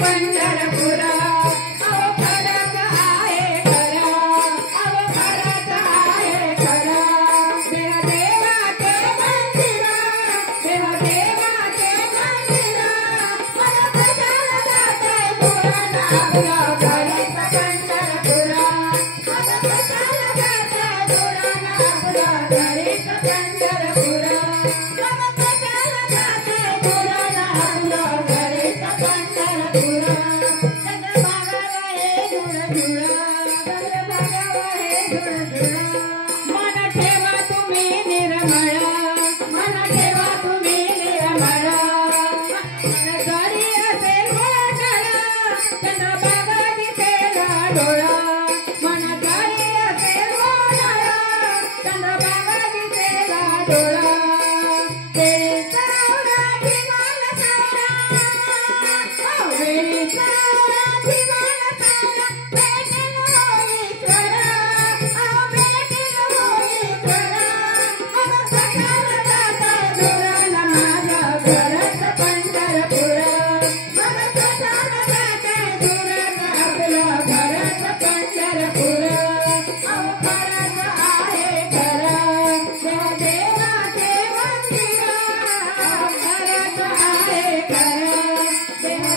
पंढरपुरा अहो खरंच आहे खरा अहो खरंच आहे खरा देवाचे मंदिरा देवाचे मंदिरा मला कशाला जाते पुराणा आपला घरीच पंढरपुरा मला कशाला जाते पुराणा आपला घरीच पंढरपुरा मला कशाला जाते पुराणा आपला घरीच पंढरपुरा चंद्रभागा हे झुळझुळा चंद्रभागा हे झुळझुळा मन ठेवा तुम्ही निर्मळ मन ठेवा तुम्ही निर्मळ जरी असेल घोटाळा चंद्रभागा दिसेला डोळा मन जरी असेल घोटाळा चंद्रभागा दिसेला डोळा वेळीचा आवडा ठिकाण सावरा वेळीचा आवडा ठिकाण सावरा भेटेल हो ईश्वरा भेटेल हो ईश्वरा मग कशाला जाता दुराला माझ्या घरच पंढरपुरा मग कशाला जाता दुराला आपला घरच पंढरपुरा अहो खरंच आहे खरा देवाचे मंदिरा खरंच आहे खरा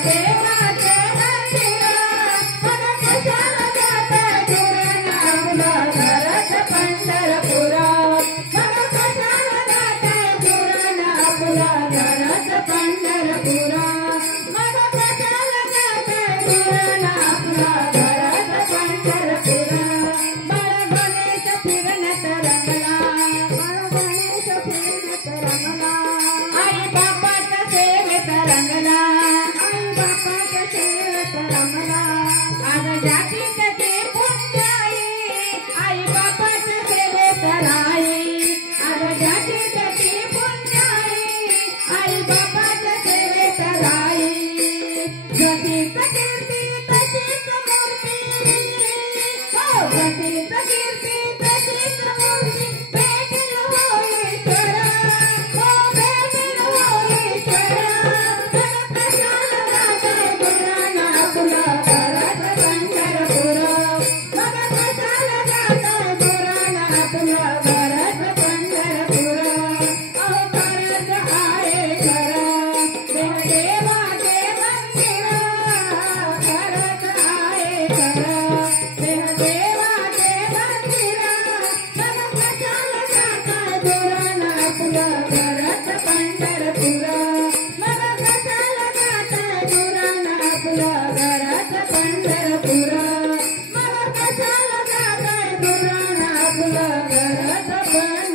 देवाचे मंदिरा मला कशाला जाता दुराला आपला घरच पंढरपुरा मला कशाला जाता दुराला आपला घरच पंढरपुरा मला कशाला जाता दुराला आपला घरच पंढरपुरा बाळ गणेश फिरण्यात रंगला बाळ गणेश फिरण्यात रंगला आई बापाच्या सेवेत रंगला आई बापाच्या सेवेत रंगला आज जाती त्याची पुण्याई आई बापाच्या सेवेत राई आज जाती त्याची पुण्याई आई बापाच्या सेवेत राई जशीच कीर्ती तशीच मूर्ती हो जशीच कीर्ती तशीच मूर्ती भेटेल हो ईश्वरा हो भेटेल हो ईश्वरा मला कशाला जाते दुराला आपला घरच पंढरपुरा मला कशाला जाते दुराला आपला घरच पंढरपुरा अहो खरंच आहे खरा देवाचे मंदिरा खरंच आहे खरा देवाचे मंदिरा मला कशाला जाता दुराला आपला घरच पंढरपुरा मला कशाला जाता दुराला आपला घरच पंढरपुरा मला कशाला जाता दुराला आपला घरच पंढरपुरा